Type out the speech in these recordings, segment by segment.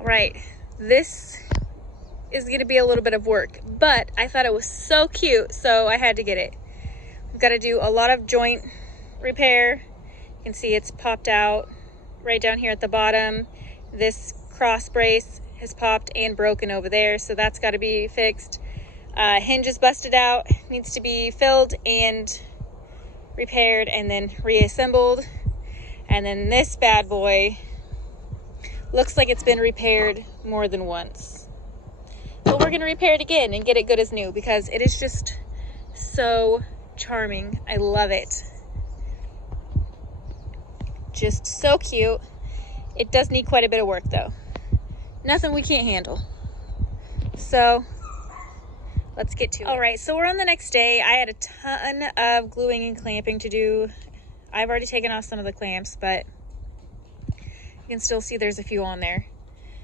All right, this is gonna be a little bit of work, but I thought it was so cute, so I had to get it. We've got to do a lot of joint repair. You can see it's popped out right down here at the bottom. This cross brace has popped and broken over there, so that's got to be fixed. Hinge is busted out, needs to be filled and repaired and then reassembled. And then this bad boy looks like it's been repaired more than once. But we're going to repair it again and get it good as new because it is just so charming. I love it. Just so cute. It does need quite a bit of work though. Nothing we can't handle. So let's get to it. All right, so we're on the next day. I had a ton of gluing and clamping to do. I've already taken off some of the clamps, but you can still see there's a few on there.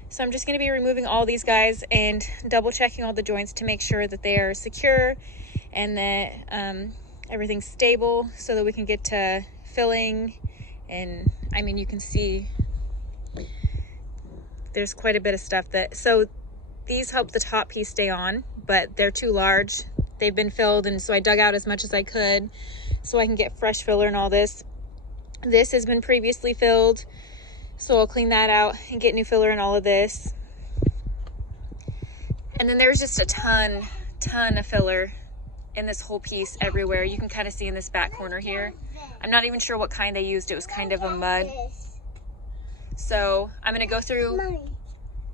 So I'm just going to be removing all these guys and double checking all the joints to make sure that they are secure and that everything's stable so that we can get to filling. And I mean, you can see there's quite a bit of stuff so these help the top piece stay on, but they're too large. They've been filled, and so I dug out as much as I could so I can get fresh filler and all this. This has been previously filled, so I'll clean that out and get new filler in all of this. And then there's just a ton of filler in this whole piece everywhere. You can kind of see in this back corner here. I'm not even sure what kind they used. It was kind of a mud. So I'm gonna go through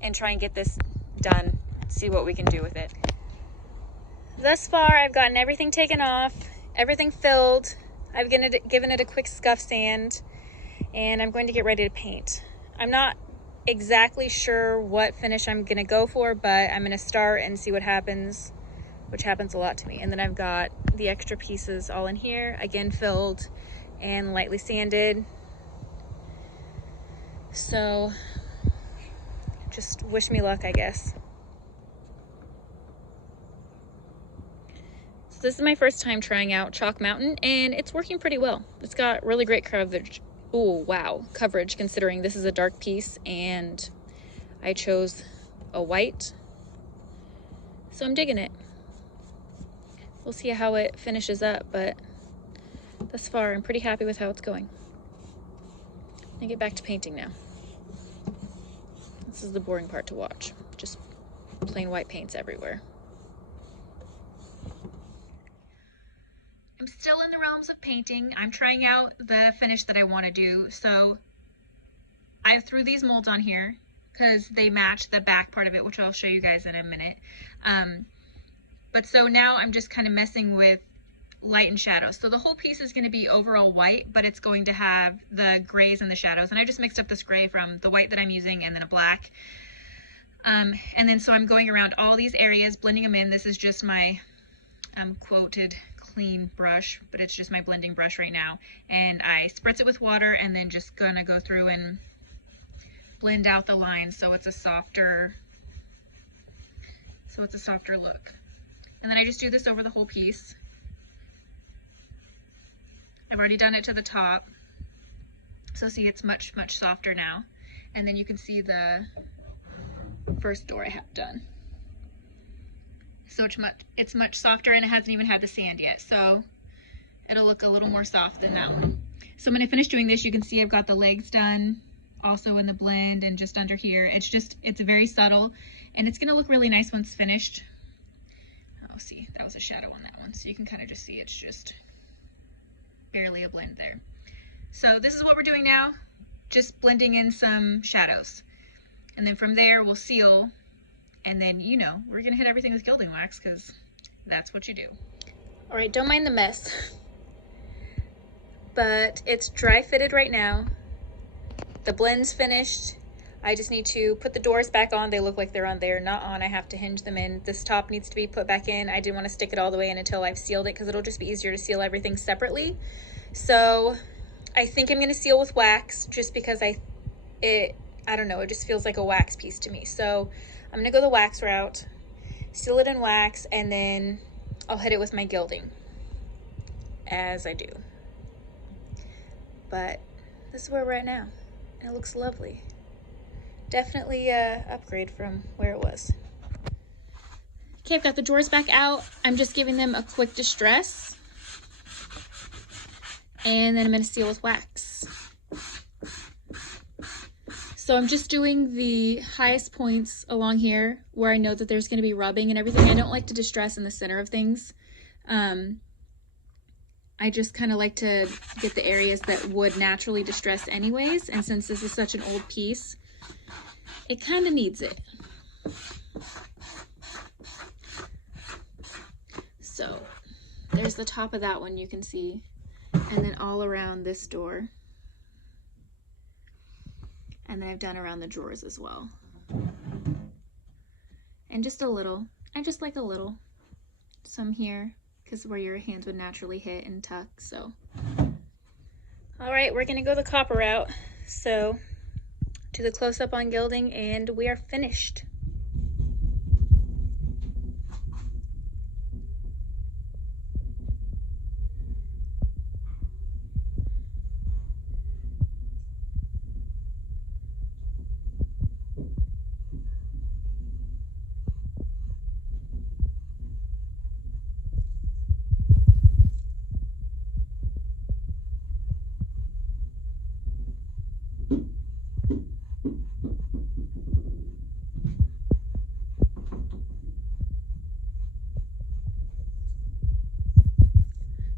and try and get this done, see what we can do with it. Thus far, I've gotten everything taken off, everything filled. I've given it a quick scuff sand, and I'm going to get ready to paint. I'm not exactly sure what finish I'm gonna go for, but I'm gonna start and see what happens, which happens a lot to me. And then I've got the extra pieces all in here, again filled and lightly sanded. So just wish me luck, I guess. So this is my first time trying out Chalk Mountain, and it's working pretty well. It's got really great coverage. Oh wow, coverage, considering this is a dark piece and I chose a white. So I'm digging it. We'll see how it finishes up, but thus far I'm pretty happy with how it's going. I'm gonna get back to painting now. This is the boring part to watch. Just plain white paints everywhere. I'm still in the realms of painting. I'm trying out the finish that I want to do. So I threw these molds on here because they match the back part of it, which I'll show you guys in a minute. But so now I'm just kind of messing with light and shadows. So the whole piece is going to be overall white, but it's going to have the grays and the shadows. And I just mixed up this gray from the white that I'm using and then a black. And then so I'm going around all these areas, blending them in. This is just my quoted clean brush, but it's just my blending brush right now. And I spritz it with water and then just gonna go through and blend out the lines so it's a softer look. And then I just do this over the whole piece. I've already done it to the top. So see, it's much softer now. And then you can see the first door I have done. So it's much softer, and it hasn't even had the sand yet. So it'll look a little more soft than that one. So when I finish doing this, you can see I've got the legs done also in the blend and just under here. It's very subtle, and it's gonna look really nice once finished. Oh, see, that was a shadow on that one. So you can kind of just see it's just barely a blend there. So this is what we're doing now, just blending in some shadows. And then from there we'll seal, and then, you know, we're gonna hit everything with gilding wax because that's what you do. All right, don't mind the mess, but it's dry fitted right now. The blend's finished. I just need to put the doors back on. They look like they're on there, not on. I have to hinge them in. This top needs to be put back in. I didn't want to stick it all the way in until I've sealed it because it'll just be easier to seal everything separately. So I think I'm gonna seal with wax just because I don't know, it just feels like a wax piece to me. So I'm gonna go the wax route, seal it in wax, and then I'll hit it with my gilding as I do. But this is where we're at now, and it looks lovely. definitely a upgrade from where it was. Okay, I've got the drawers back out. I'm just giving them a quick distress. And then I'm gonna seal with wax. So I'm just doing the highest points along here where I know that there's gonna be rubbing and everything. I don't like to distress in the center of things. I just kind of like to get the areas that would naturally distress anyways. And since this is such an old piece, it kind of needs it. So there's the top of that one you can see. And then all around this door. And then I've done around the drawers as well. And just a little. I just like a little. Some here, because where your hands would naturally hit and tuck, so. All right, we're gonna go the copper route. So, do the close-up on gilding, and we are finished.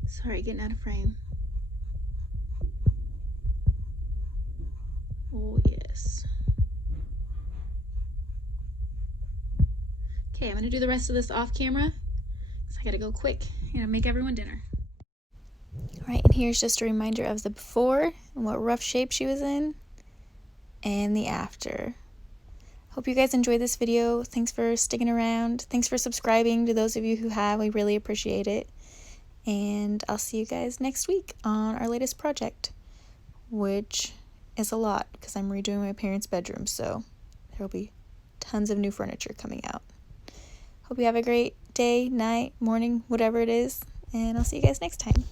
Sorry, getting out of frame. Oh, yes. Okay, I'm gonna do the rest of this off camera, because I gotta go quick. I'm gonna make everyone dinner. All right, and here's just a reminder of the before and what rough shape she was in, and the after. Hope you guys enjoyed this video. Thanks for sticking around. Thanks for subscribing to those of you who have. We really appreciate it. And I'll see you guys next week on our latest project, which is a lot because I'm redoing my parents' bedroom, so there'll be tons of new furniture coming out. Hope you have a great day, night, morning, whatever it is, and I'll see you guys next time.